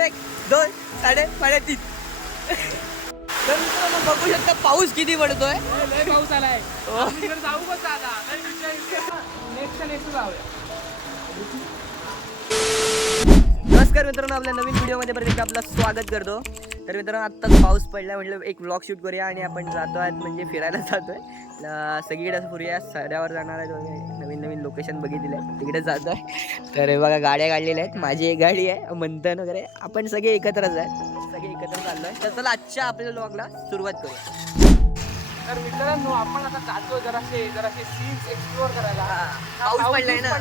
एक दोन साडे साडेतीन तर मित्रांनो बघू शकता पाऊस किती पडतोय पाऊस आलाय जाऊ नेक्स्ट नेक्स्ट जाऊया नमस्कार मित्रांनो आपल्या नवीन व्हिडिओमध्ये परत एकदा आपलं स्वागत करतो. तर मित्रांनो आत्ताच पाऊस पडला म्हटलं एक व्लॉग शूट करूया आणि आपण जातो आहेत म्हणजे फिरायला जातोय. सगळीकडे असं फिरूया. सड्यावर जाणार वगैरे नवीन नवीन लोकेशन बघितले आहे तिकडे जातोय. तर हे बघा गाड्या काढलेल्या आहेत. माझी एक गाडी आहे मंथन वगैरे. आपण सगळे एकत्रच आहेत सगळे एकत्र चाललोय. तर चला आजच्या आपल्या व्लॉगला सुरुवात करूया. तर मित्रांनो आपण आता जातो जरासे जरासे सीन्स एक्सप्लोर करायला. पाऊस पडलाय ना.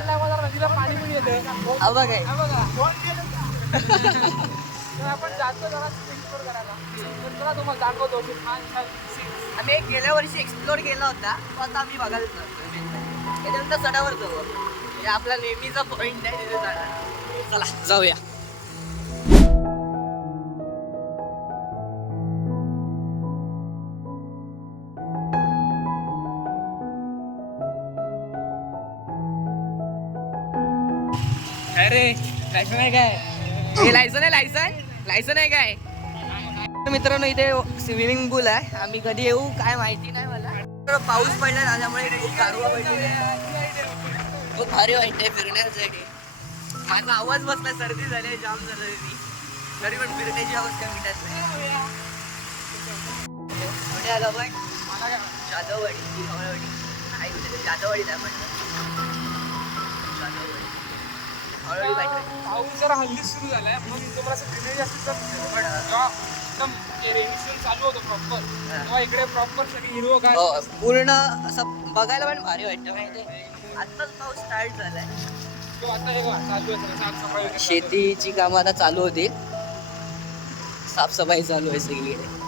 नदीला पाणी पण येते बघा. तर आपण जातो जरा एक्सप्लोर करायला. तर चला तुम्हाला दाखवतो की छान छान सीन्स आम्ही एक गेल्या वर्षी एक्सप्लोर केला होता तो आता आम्ही बघायला जातोय म्हणजे. त्याच्यानंतर सडावर जाऊ आपण. म्हणजे आपला नेहमीचा पॉईंट आहे तिथे जाणार चला जाऊया. अरे लायसन आहे काय? हे लायसन आहे लायसन. लायसन आहे काय? मित्रांनो इथे स्विमिंग पूल आहे. आम्ही कधी येऊ काय माहिती नाही मला. पाऊस पडला ना त्यामुळे खूप गारवा. खूप भारी वाटतंय फिरण्यासाठी. माझा आवाज बसला सर्दी झाली जाम झालं मी. तरी पण फिरण्याची अवस्था मिटत नाही. कुठे आलो आपण. जाधववाडी कुठे जाधववाडी. पाऊस जरा हल्ली सुरू झालाय म्हणून तुम्हाला असं असते तर जेव्हा एकदम चालू होतो प्रॉपर तेव्हा इकडे प्रॉपर सगळी हो, पूर्ण असं बघायला पण भारी वाटतं. माहिती आत्ताच पाऊस स्टार्ट झालाय. तो आता हे बघा, चालू आहे सगळं साफसफाई वगैरे. शेतीची कामं आता चालू होतील. साफसफाई चालू आहे सगळीकडे.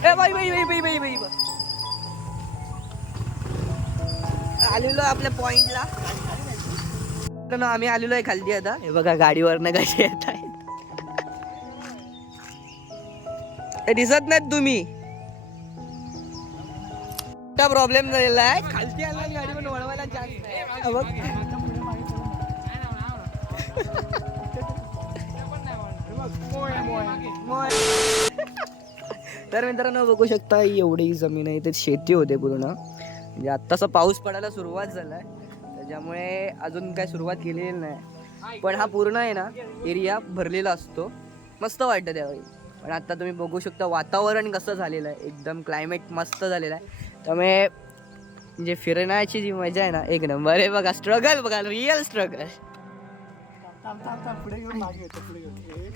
ए बाई बाई बाई बाई बाई बाई. आलेलो आहे आपल्या पॉइंटला ना आम्ही आलेलो आहे खाली आता हे बघा गाडीवरनं कशी येत आहेत दिसत नाहीत तुम्ही प्रॉब्लेम झालेला आहे खालती आला गाडी पण वळवायला चान्स नाही हा बघ. ना. मोय, मोय. तर मित्रांनो बघू शकता एवढी जमीन आहे इथे शेती होते पूर्ण. म्हणजे आत्तासा पाऊस पडायला सुरुवात झालाय. त्याच्यामुळे अजून काय सुरुवात केलेली नाही. पण हा पूर्ण आहे ना एरिया भरलेला असतो. मस्त वाटतं त्यावेळी. पण आता तुम्ही बघू शकता वातावरण कसं झालेलं आहे. एकदम क्लायमेट मस्त झालेलं आहे. त्यामुळे म्हणजे फिरण्याची जी मजा आहे ना एक नंबर आहे बघा. स्ट्रगल बघा रिअल स्ट्रगल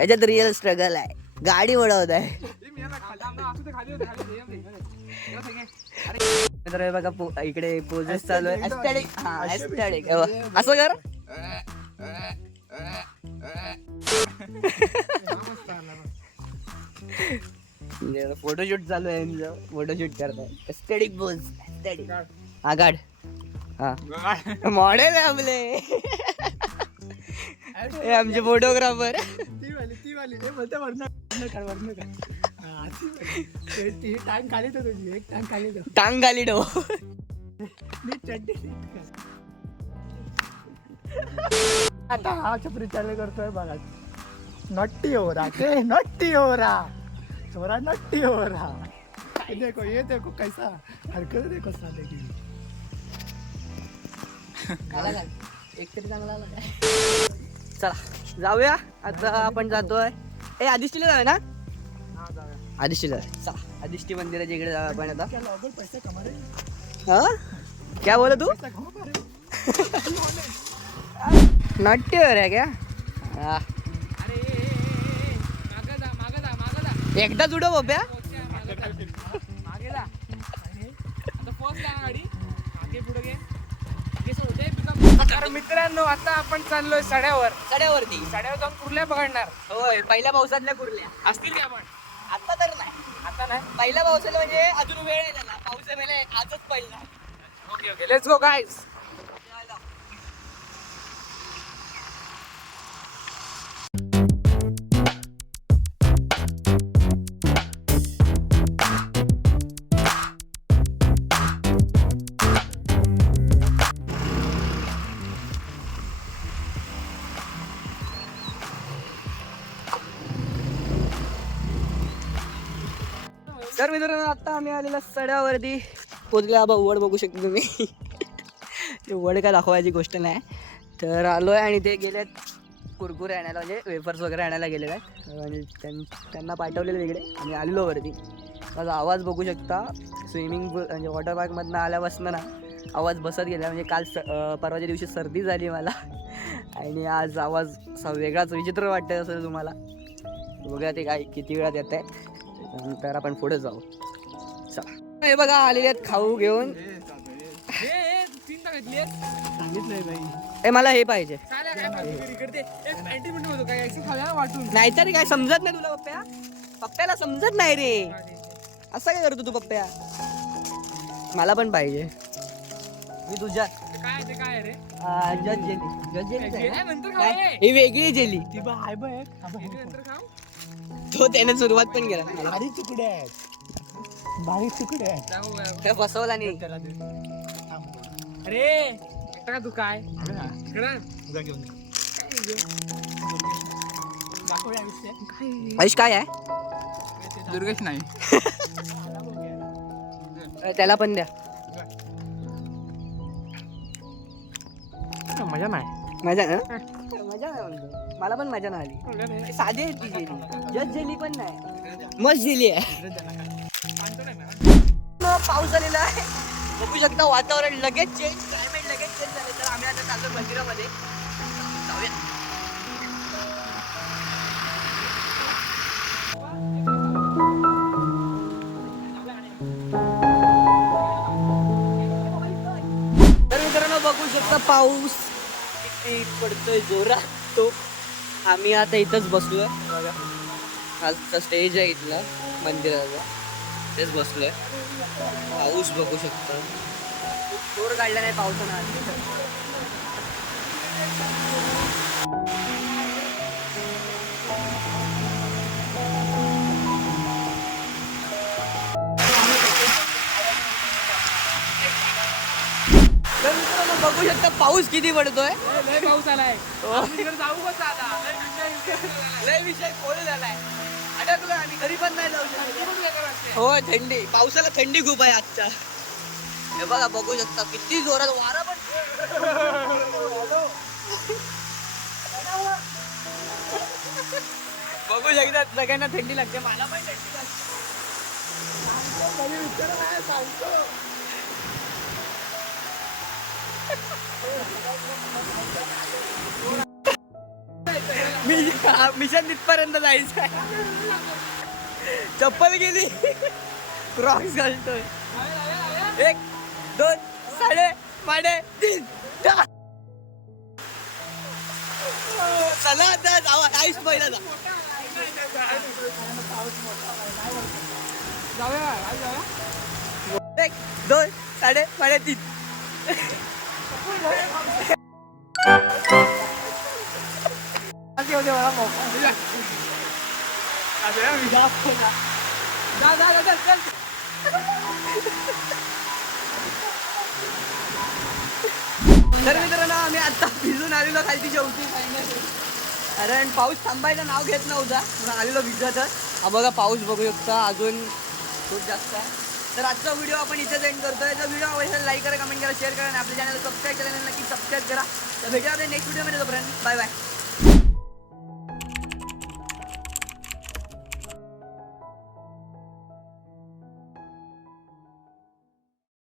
याच्यात रिअल स्ट्रगल आहे. गाडी वळवत आहे. तर बघा पो- इकडे पोजेस चालू आहे. असं कर. फोटोशूट चालू आहे फोटोशूट करताय. एस्थेटिक पोज एस्थेटिक हा गाड हा. मॉडेल आहे आपले. हे आमचे फोटोग्राफर ती वाली ती वाली. ती. ते- ती टांग खाली तर तुझी एक टांग खाली टांग घाली डो मी चड्डी. आता हा छपरी चालू करतोय बघा. नट्टी हो रहा के नट्टी हो रहा नट्टी हो रहा ये देखो ये देखो कैसा हरकत देखो साले की. एक तरी चांगला काय? चला जाऊया. आता आपण जातोय. ए आदिष्टीला जाऊया ना? हा आदिष्टीला चला आदिष्टी मंदिराच्या इकडे जाऊया आपण आता. रे हा? क्या बोला तू? रे नाट्य है क्या? हा. अरे, ए, ए, ए, ए, मागं जा, मागं जा, मागं जा. एकदा जुडो पोहोचल्या, मागं जा. आता ना गाडी. मागे पुढे घे मागे सोड, दे pickup. तर मित्रांनो आता आपण चाललोय सड्यावर. सड्यावरती. सड्यावर जाऊन कुर्ल्या बघणार होय पहिल्या पावसातल्या कुर्ल्या. असतील का आपण? आता तर नाही. आता नाही? पहिल्या पावसाला म्हणजे अजून वेळ आहे त्याला. पाऊस आहे आजच पहिला. Okay okay let's go guys तर मित्रांनो आता आम्ही आलेला सड्यावरती. पोचले आबा वड बघू शकता तुम्ही. ते वड काय दाखवायची गोष्ट नाही. तर आलो आहे आणि ते गेलेत कुरकुरे आणायला म्हणजे वेफर्स वगैरे आणायला गेलेले आहेत. आणि त्यां- त्यांना पाठवलेलं तिकडे आम्ही आलेलो वरती. माझा आवाज बघू शकता. स्विमिंग पूल म्हणजे वॉटर पार्कमधनं आल्यापासून ना आवाज बसत गेला. म्हणजे काल स परवाच्या दिवशी सर्दी झाली मला. आणि आज आवाज वेगळाच विचित्र वाटत असेल तुम्हाला. बघा ते काय किती वेळात येत आहे त्याच्यानंतर आपण पुढे जाऊ. चला. हे बघा आलेले आहेत खाऊ घेऊन. ए, मला हे पाहिजे. नाहीतर काय समजत नाही तुला पप्प्या? पप्प्याला समजत नाही रे. असं काय करतो तू पप्प्या? मला पण पाहिजे. मी तुझ्या नंतर. ही. वेगळी जेली. ती हा त्याने सुरुवात पण केला. बारीक तुकडे आहेत. बारीक तुकडे आहेत. फसवला नाही. अरे का तू काय? आयुष काय आहे? दुर्गेश नाही. त्याला पण द्या. मजा नाही. मजा ना? मजा नाही म्हणतो. मला पण मजा नाही आली. साधी आहे ती जेली. जज जेली पण नाही. मस्त जेली आहे. पाऊस आलेला आहे. बघू शकता वातावरण लगेच चेंज क्लायमेट लगेच चेंज झाले. तर आम्ही आता चालतो मंदिरामध्ये. जाऊया. पाऊस किती पडतोय जोरात तो. आम्ही आता इथंच बसलोय. बघा हा स्टेज आहे इथला मंदिराचा. तेच बसलोय. पाऊस बघू शकता. जोर काढला नाही पावसानं बघू शकता पाऊस किती पडतोय. लय पाऊस आलाय. हो. आपण तिकडे जाऊ कसं आता लय विषय- खोल झालाय. आता तुला आम्ही घरी पण नाही जाऊ शकत. हो थंडी. पावसाला थंडी खूप आहे आजच्या. हे बघा बघू शकता किती जोरात वारा पण बघू शकता सगळ्यांना थंडी लागते. मला पण थंडी लागते. मी मिशन तिथपर्यंत जायचं आहे. चप्पल गेली. क्रॉक्स घालतोय. एक दोन साडे माडे तीन. चला आता जावा. आयुष पहिला जा जाऊया एक दोन साडे माडे तीन. येऊ तर मित्रांनो आम्ही आता भिजून आलेलो खालती शेवटी. कारण पाऊस थांबायचं नाव घेत नव्हता आलेलो भिजतच हा बघा पाऊस बघू शकता अजून खूप जास्त आहे. तर आजचा व्हिडिओ आपण इथेच एंड करतोय. जर व्हिडिओ आवडला लाईक करा कमेंट करा शेअर करा आणि आपल्या चॅनल सबस्क्राईब करा नक्की सबस्क्राईब करा. तर भेटूया आपल्या नेक्स्ट व्हिडिओमध्ये तोपर्यंत. Bye bye